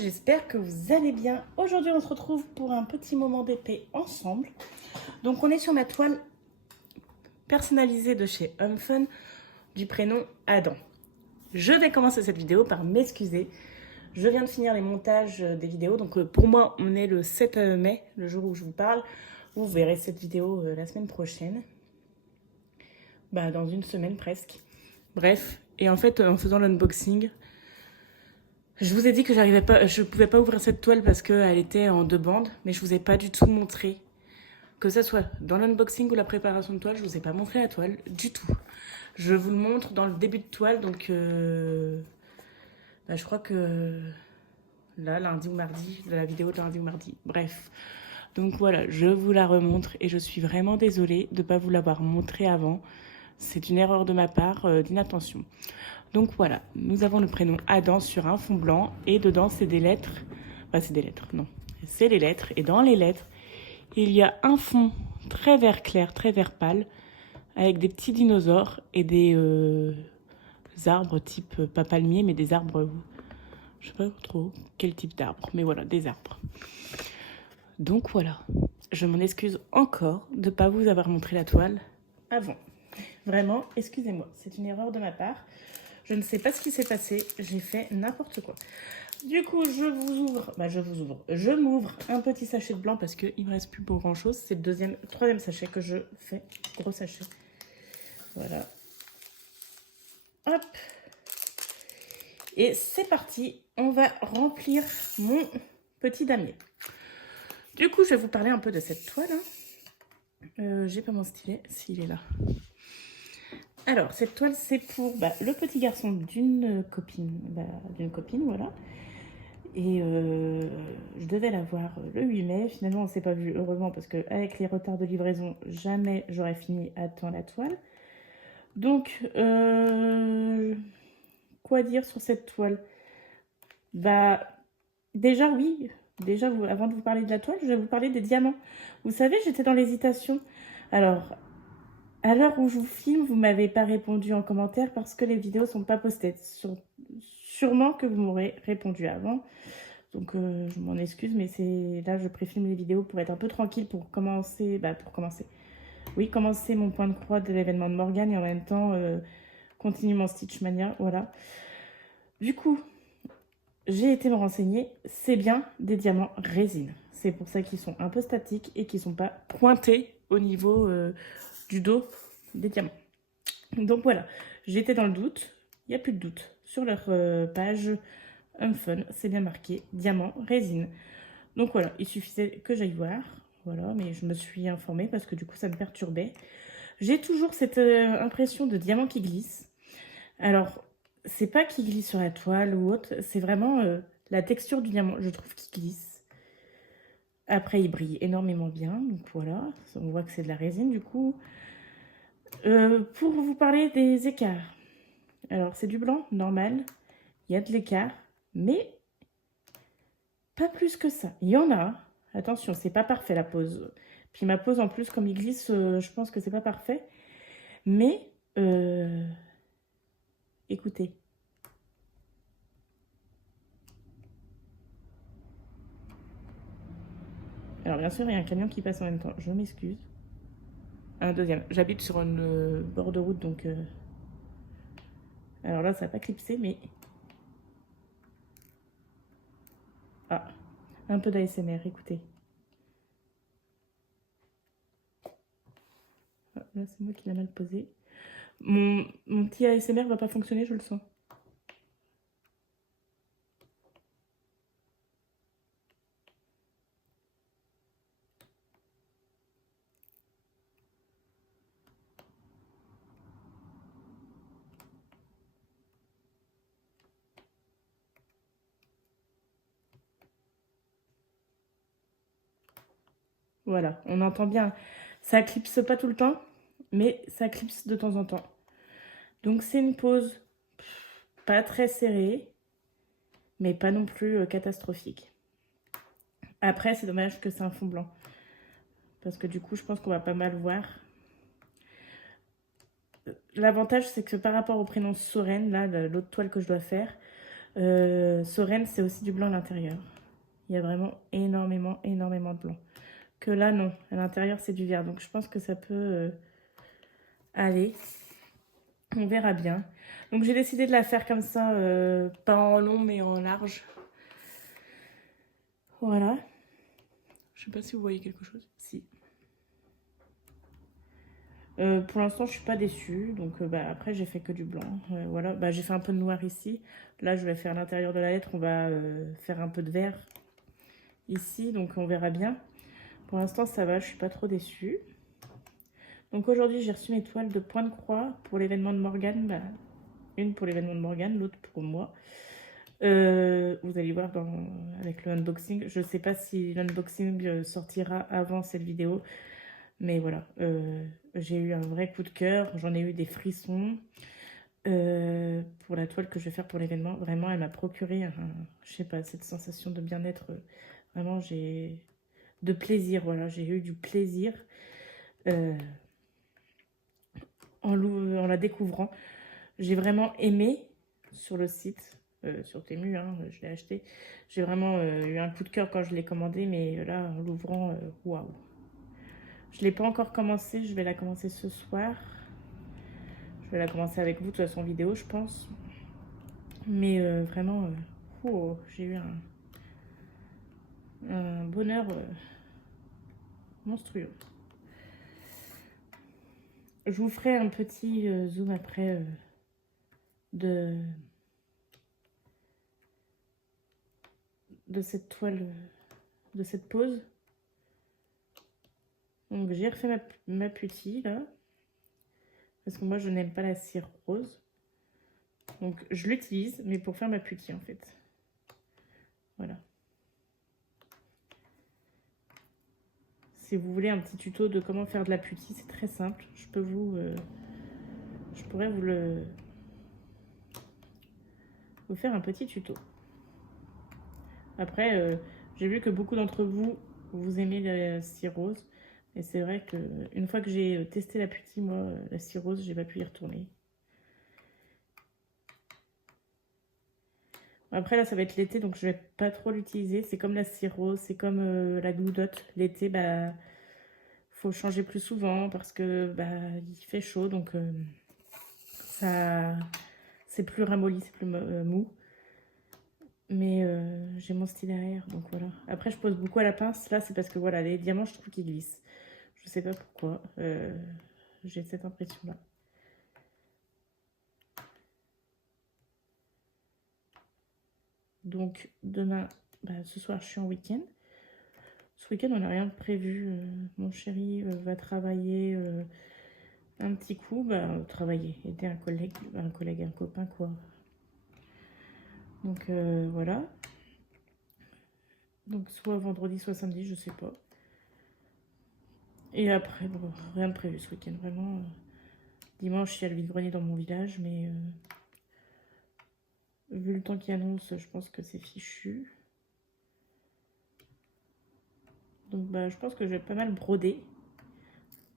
j'espère que vous allez bien. Aujourd'hui, on se retrouve pour un petit moment d'épée ensemble. Donc, on est sur ma toile personnalisée de chez Home Fun du prénom Adam. Je vais commencer cette vidéo par m'excuser. Je viens de finir les montages des vidéos. Donc, pour moi, on est le 7 mai, le jour où je vous parle. Vous verrez cette vidéo la semaine prochaine. Dans une semaine presque. Bref, et en fait, en faisant l'unboxing, je vous ai dit que je pouvais pas ouvrir cette toile parce qu'elle était en 2 bandes, mais je vous ai pas du tout montré. Que ce soit dans l'unboxing ou la préparation de toile, je vous ai pas montré la toile du tout. Je vous le montre dans le début de toile, donc je crois que là, lundi ou mardi, la vidéo de lundi ou mardi, bref. Donc voilà, je vous la remontre et je suis vraiment désolée de ne pas vous l'avoir montré avant. C'est une erreur de ma part, d'inattention. Donc voilà, nous avons le prénom Adam sur un fond blanc et dedans c'est des lettres. Enfin, c'est des lettres, non. C'est les lettres et dans les lettres, il y a un fond très vert clair, très vert pâle avec des petits dinosaures et des arbres type, pas palmier, mais des arbres, je sais pas trop quel type d'arbre, mais voilà, des arbres. Donc voilà, je m'en excuse encore de ne pas vous avoir montré la toile avant. Vraiment, excusez-moi, c'est une erreur de ma part. Je ne sais pas ce qui s'est passé, j'ai fait n'importe quoi. Du coup, je m'ouvre un petit sachet de blanc parce qu'il ne me reste plus pour grand chose. C'est le troisième sachet que je fais, gros sachet. Voilà. Hop. Et c'est parti, on va remplir mon petit damier. Du coup, je vais vous parler un peu de cette toile. J'ai pas mon stylet, s'il est là. Alors, cette toile, c'est pour le petit garçon d'une copine, voilà. Et je devais l'avoir le 8 mai. Finalement, on ne s'est pas vu, heureusement, parce qu'avec les retards de livraison, jamais j'aurais fini à temps la toile. Donc, quoi dire sur cette toile? Déjà, oui. Déjà, avant de vous parler de la toile, je vais vous parler des diamants. Vous savez, j'étais dans l'hésitation. Alors, à l'heure où je vous filme, vous ne m'avez pas répondu en commentaire parce que les vidéos ne sont pas postées. Sûrement que vous m'aurez répondu avant. Donc, je m'en excuse, mais là, je préfilme les vidéos pour être un peu tranquille pour commencer. Commencer mon point de croix de l'événement de Morgane et en même temps continuer mon Stitch Mania. Voilà. Du coup, j'ai été me renseigner. C'est bien des diamants résine. C'est pour ça qu'ils sont un peu statiques et qu'ils ne sont pas pointés au niveau du dos des diamants. Donc voilà, j'étais dans le doute. Il n'y a plus de doute. Sur leur page Home Fun, c'est bien marqué diamant résine. Donc voilà, il suffisait que j'aille voir. Voilà, mais je me suis informée parce que du coup ça me perturbait. J'ai toujours cette impression de diamant qui glisse. Alors, c'est pas qui glisse sur la toile ou autre, c'est vraiment la texture du diamant, je trouve, qui glisse. Après, il brille énormément bien, donc voilà, on voit que c'est de la résine du coup. Pour vous parler des écarts, alors c'est du blanc normal, il y a de l'écart, mais pas plus que ça. Il y en a, attention, c'est pas parfait la pose. Puis ma pose en plus, comme il glisse, je pense que c'est pas parfait. Mais, écoutez. Alors bien sûr, il y a un camion qui passe en même temps, je m'excuse. Un deuxième, j'habite sur une bord de route, donc... Alors là, ça n'a pas clipsé, mais... Ah, un peu d'ASMR, écoutez. Ah, là, c'est moi qui l'ai mal posé. Mon petit ASMR va pas fonctionner, je le sens. Voilà, on entend bien. Ça clipse pas tout le temps, mais ça clipse de temps en temps. Donc c'est une pose pas très serrée, mais pas non plus catastrophique. Après, c'est dommage que c'est un fond blanc. Parce que du coup, je pense qu'on va pas mal voir. L'avantage, c'est que par rapport au prénom Soren, là, l'autre toile que je dois faire, Soren, c'est aussi du blanc à l'intérieur. Il y a vraiment énormément de blanc. Que là, non. À l'intérieur, c'est du vert. Donc, je pense que ça peut aller. On verra bien. Donc, j'ai décidé de la faire comme ça, pas en long, mais en large. Voilà. Je sais pas si vous voyez quelque chose. Si. Pour l'instant, je suis pas déçue. Donc, après, j'ai fait que du blanc. Voilà. J'ai fait un peu de noir ici. Là, je vais faire l'intérieur de la lettre. On va faire un peu de vert ici. Donc, on verra bien. Pour l'instant, ça va. Je suis pas trop déçue. Donc, aujourd'hui, j'ai reçu mes toiles de point de croix pour l'événement de Morgane. Une pour l'événement de Morgane, l'autre pour moi. Vous allez voir avec le unboxing. Je sais pas si l'unboxing sortira avant cette vidéo. Mais voilà, j'ai eu un vrai coup de cœur, j'en ai eu des frissons pour la toile que je vais faire pour l'événement. Vraiment, elle m'a procuré, je sais pas, cette sensation de bien-être. Vraiment, j'ai de plaisir, voilà, j'ai eu du plaisir en la découvrant. J'ai vraiment aimé sur le site, sur Temu, je l'ai acheté. J'ai vraiment eu un coup de cœur quand je l'ai commandé, mais là, en l'ouvrant, waouh! Je ne l'ai pas encore commencé, je vais la commencer ce soir. Je vais la commencer avec vous, de toute façon vidéo, je pense. Mais vraiment, j'ai eu un bonheur monstrueux. Je vous ferai un petit zoom après de cette toile, de cette pose. Donc j'ai refait ma putie là. Parce que moi je n'aime pas la cire rose. Donc je l'utilise, mais pour faire ma putie en fait. Voilà. Si vous voulez un petit tuto de comment faire de la putie, c'est très simple. Je pourrais vous faire un petit tuto. Après, j'ai vu que beaucoup d'entre vous, vous aimez la cire rose. Et c'est vrai que une fois que j'ai testé la putie, moi, la cire rose, j'ai pas pu y retourner. Après, là, ça va être l'été, donc je vais pas trop l'utiliser. C'est comme la cire rose, c'est comme la Glue Dot. L'été, faut changer plus souvent parce que il fait chaud, donc ça, c'est plus ramolli, c'est plus mou. Mais j'ai mon stylet derrière, donc voilà. Après, je pose beaucoup à la pince. Là, c'est parce que voilà, les diamants, je trouve qu'ils glissent. Je sais pas pourquoi. J'ai cette impression-là. Donc, demain, ce soir, je suis en week-end. Ce week-end, on n'a rien de prévu. Mon chéri va travailler un petit coup. Travailler, aider un collègue, un copain, quoi. Donc, voilà. Donc, soit vendredi, soit samedi, je sais pas. Et après, bon, rien de prévu ce week-end, vraiment. Dimanche, il y a le vide-grenier dans mon village, mais vu le temps qui annonce, je pense que c'est fichu. Donc, je pense que je vais pas mal broder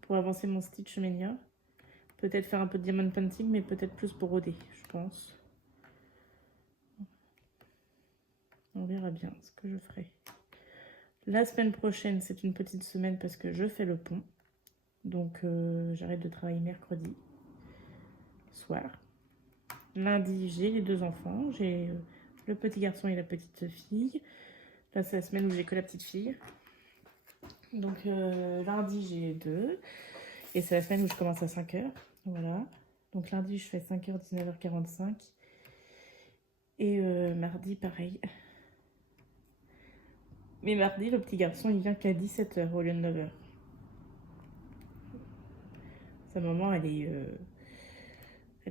pour avancer mon Stitch Mania. Peut-être faire un peu de diamond painting, mais peut-être plus broder, je pense. On verra bien ce que je ferai. La semaine prochaine, c'est une petite semaine parce que je fais le pont. Donc, j'arrête de travailler mercredi soir. Lundi, j'ai les deux enfants. J'ai le petit garçon et la petite fille. Là, c'est la semaine où j'ai que la petite fille. Donc, lundi, j'ai deux. Et c'est la semaine où je commence à 5h. Voilà. Donc, lundi, je fais 5h, 19h45. Et mardi, pareil. Mais mardi, le petit garçon, il vient qu'à 17h au lieu de 9h. Sa maman, elle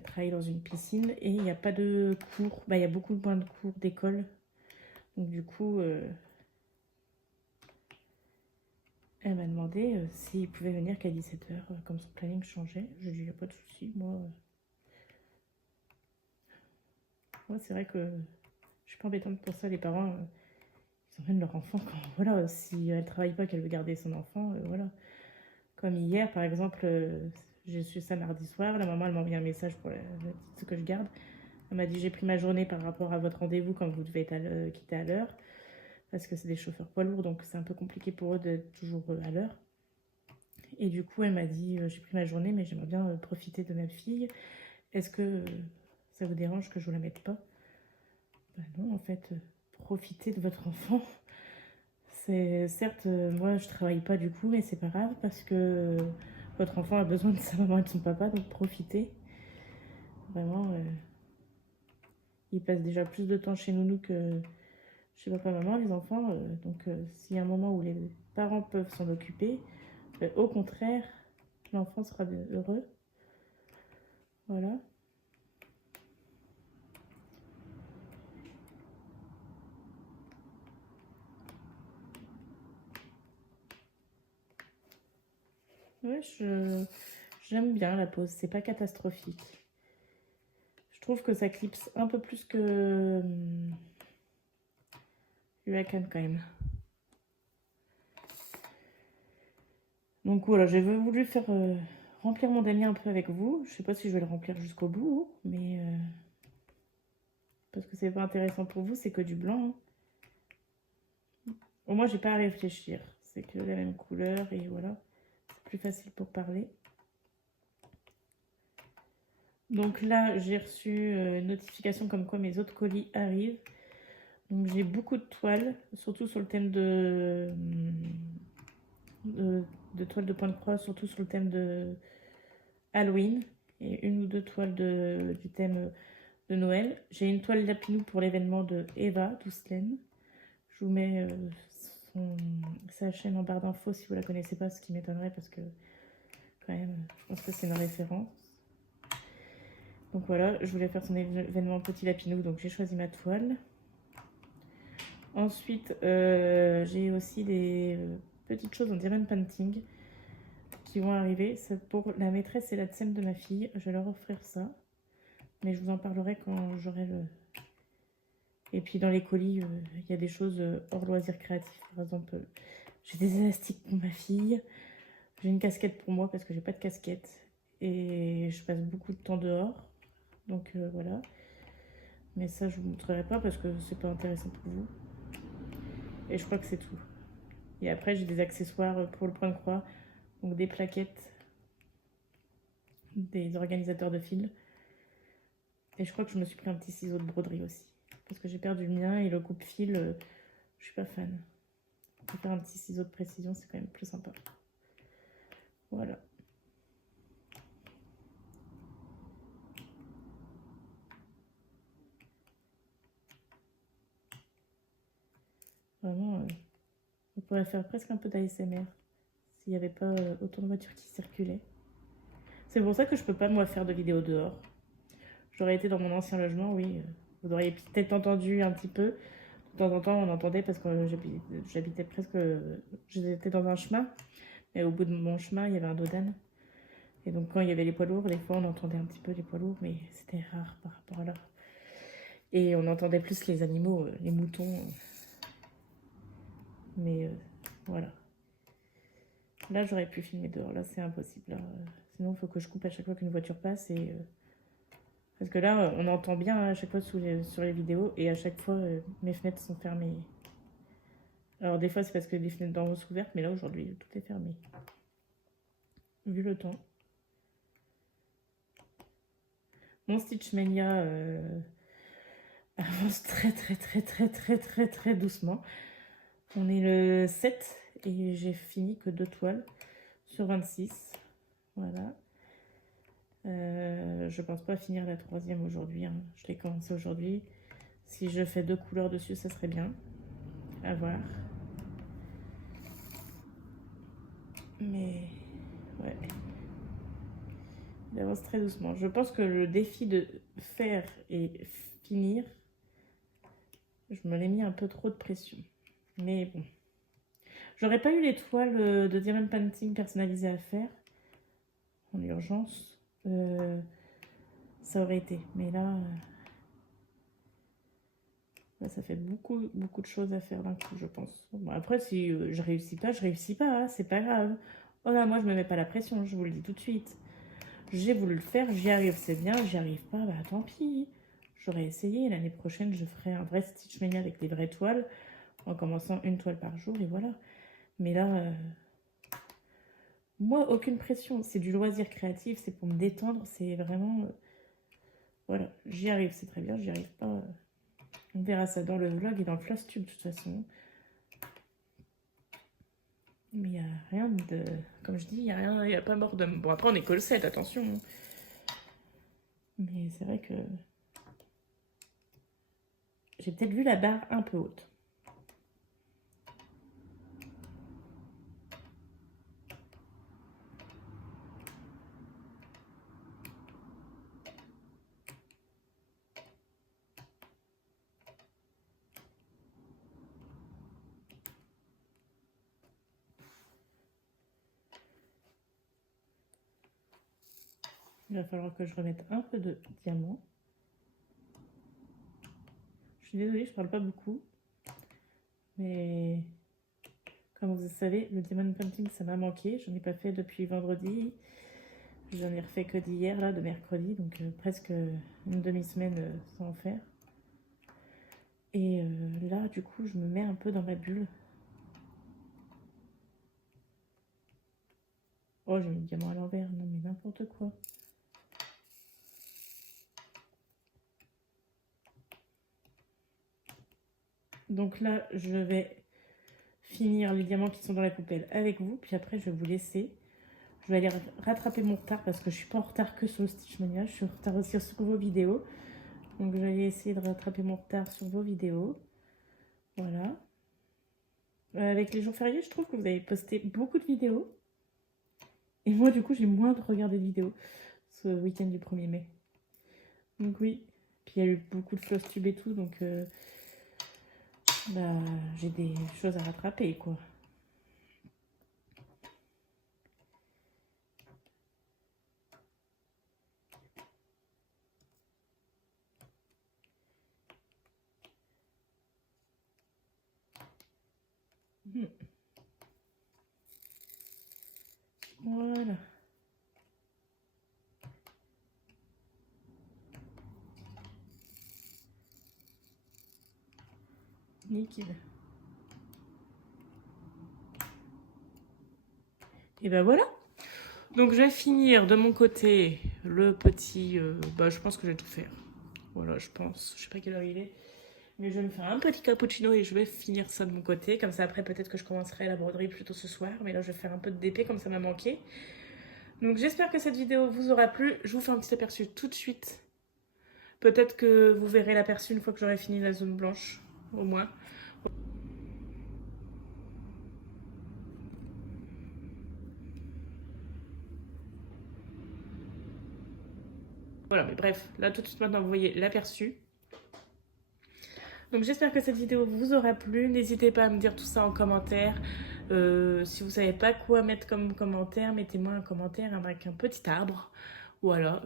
travaille dans une piscine et il n'y a pas de cours. Il y a beaucoup moins de cours d'école. Donc du coup, elle m'a demandé s'il pouvait venir qu'à 17h, comme son planning changeait. Je lui ai dit, il n'y a pas de souci. Moi c'est vrai que je suis pas embêtante pour ça. Les parents, ils emmènent leur enfant quand, voilà, si elle travaille pas, qu'elle veut garder son enfant, voilà. Comme hier, par exemple, j'ai su ça mardi soir. La maman, elle m'a envoyé un message pour la petite que je garde. Elle m'a dit j'ai pris ma journée par rapport à votre rendez-vous quand vous devez être quitter à l'heure. Parce que c'est des chauffeurs poids lourds, donc c'est un peu compliqué pour eux d'être toujours à l'heure. Et du coup, elle m'a dit j'ai pris ma journée, mais j'aimerais bien profiter de ma fille. Est-ce que ça vous dérange que je vous la mette pas? Bah non, en fait, profitez de votre enfant. C'est certes, moi je travaille pas du coup, mais c'est pas grave parce que votre enfant a besoin de sa maman et de son papa, donc profitez. Vraiment, il passe déjà plus de temps chez Nounou que chez papa maman, les enfants. Donc s'il y a un moment où les parents peuvent s'en occuper, au contraire, l'enfant sera heureux. Voilà. Ouais, j'aime bien la pose, c'est pas catastrophique. Je trouve que ça clipse un peu plus que Huracan quand même. Donc voilà, j'ai voulu faire remplir mon damier un peu avec vous. Je sais pas si je vais le remplir jusqu'au bout, mais parce que c'est pas intéressant pour vous, c'est que du blanc. Hein. Au moins, j'ai pas à réfléchir. C'est que la même couleur et voilà. C'est plus facile pour parler. Donc là, j'ai reçu une notification comme quoi mes autres colis arrivent. Donc j'ai beaucoup de toiles, surtout sur le thème de toiles de point de croix, surtout sur le thème de Halloween. Et une ou deux toiles du thème de Noël. J'ai une toile Lapinou pour l'événement de Eva Doucelaine. Je vous mets sa chaîne en barre d'infos si vous la connaissez pas, ce qui m'étonnerait parce que quand même, je pense que c'est une référence. Donc voilà, je voulais faire son événement Petit Lapinou, donc j'ai choisi ma toile. Ensuite, j'ai aussi des petites choses en diamond painting qui vont arriver. C'est pour la maîtresse et la tsem de ma fille. Je vais leur offrir ça. Mais je vous en parlerai quand j'aurai le... Et puis dans les colis, il y a des choses hors loisirs créatifs. Par exemple, j'ai des élastiques pour ma fille. J'ai une casquette pour moi parce que j'ai pas de casquette. Et je passe beaucoup de temps dehors. Donc voilà. Mais ça, je vous montrerai pas parce que c'est pas intéressant pour vous. Et je crois que c'est tout. Et après, j'ai des accessoires pour le point de croix. Donc des plaquettes, des organisateurs de fil. Et je crois que je me suis pris un petit ciseau de broderie aussi. Parce que j'ai perdu le mien et le coupe-fil, je suis pas fan. On peut faire un petit ciseau de précision, c'est quand même plus sympa. Voilà. Vraiment, on pourrait faire presque un peu d'ASMR s'il n'y avait pas autant de voitures qui circulaient. C'est pour ça que je peux pas moi faire de vidéos dehors. J'aurais été dans mon ancien logement, oui. Vous auriez peut-être entendu un petit peu. De temps en temps, on entendait parce que j'habitais presque... J'étais dans un chemin. Et au bout de mon chemin, il y avait un dos d'âne. Et donc quand il y avait les poids lourds, des fois on entendait un petit peu les poids lourds, mais c'était rare par rapport à là. Et on entendait plus les animaux, les moutons. Mais voilà. Là, j'aurais pu filmer dehors. Là, c'est impossible. Là. Sinon, il faut que je coupe à chaque fois qu'une voiture passe. Et, parce que là, on entend bien à chaque fois sur les vidéos. Et à chaque fois, mes fenêtres sont fermées. Alors, des fois, c'est parce que les fenêtres d'en haut sont ouvertes. Mais là, aujourd'hui, tout est fermé. Vu le temps. Mon Stitch Mania avance très doucement. On est le 7 et j'ai fini que 2 toiles sur 26. Voilà. Je pense pas finir la 3e aujourd'hui. Hein. Je l'ai commencé aujourd'hui. Si je fais 2 couleurs dessus, ça serait bien. À voir. Mais ouais. Il avance très doucement. Je pense que le défi de faire et finir, je me l'ai mis un peu trop de pression. Mais bon. J'aurais pas eu les toiles de diamond painting personnalisées à faire en urgence. Ça aurait été. Mais là, ça fait beaucoup de choses à faire d'un coup, je pense. Bon, après, si je réussis pas, hein, c'est pas grave. Oh là, moi, je me mets pas la pression, je vous le dis tout de suite. J'ai voulu le faire, j'y arrive, c'est bien, j'y arrive pas, bah tant pis. j'aurais essayé. L'année prochaine, je ferai un vrai Stitch Mania avec des vraies toiles, en commençant une toile par jour, et voilà. Mais là, moi, aucune pression. C'est du loisir créatif, c'est pour me détendre, c'est vraiment... voilà, j'y arrive, c'est très bien, j'y arrive pas. On verra ça dans le vlog et dans le Flosstube de toute façon. Mais il n'y a rien de... Comme je dis, il n'y a rien, il n'y a pas mort d'homme. Bon, après, on est que le 7, attention. Mais c'est vrai que... j'ai peut-être vu la barre un peu haute. Il va falloir que je remette un peu de diamant. Je suis désolée, je parle pas beaucoup. Mais comme vous savez, le diamond painting, ça m'a manqué. J'en ai pas fait depuis vendredi. J'en ai refait que d'hier, là, de mercredi. Donc presque une demi-semaine sans en faire. Et là, du coup, je me mets un peu dans ma bulle. Oh, j'ai mis le diamant à l'envers. Non, mais n'importe quoi. Donc là, je vais finir les diamants qui sont dans la coupelle avec vous. Puis après, je vais vous laisser. Je vais aller rattraper mon retard parce que je suis pas en retard que sur le Stitch Mania. Je suis en retard aussi sur vos vidéos. Donc, je vais essayer de rattraper mon retard sur vos vidéos. Voilà. Avec les jours fériés, je trouve que vous avez posté beaucoup de vidéos. Et moi, du coup, j'ai moins de regarder de vidéos ce week-end du 1er mai. Donc oui. Puis il y a eu beaucoup de Flosstube et tout. Donc, bah, j'ai des choses à rattraper, quoi. Voilà. Nickel. Et ben voilà. Donc je vais finir de mon côté le petit... bah je pense que je vais tout faire. Voilà, je pense. Je sais pas quelle heure il est. Mais je vais me faire un petit cappuccino et je vais finir ça de mon côté. Comme ça après peut-être que je commencerai la broderie plutôt ce soir. Mais là je vais faire un peu de DP comme ça m'a manqué. Donc j'espère que cette vidéo vous aura plu. Je vous fais un petit aperçu tout de suite. Peut-être que vous verrez l'aperçu une fois que j'aurai fini la zone blanche. Au moins. Voilà, mais bref, là tout de suite maintenant vous voyez l'aperçu. Donc j'espère que cette vidéo vous aura plu. N'hésitez pas à me dire tout ça en commentaire. Si vous savez pas quoi mettre comme commentaire, mettez-moi un commentaire avec un petit arbre. Voilà.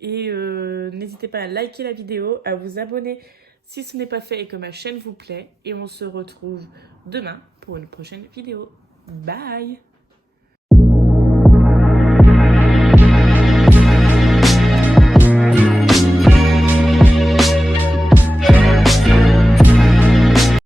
Et n'hésitez pas à liker la vidéo, à vous abonner si ce n'est pas fait et que ma chaîne vous plaît. Et on se retrouve demain pour une prochaine vidéo. Bye!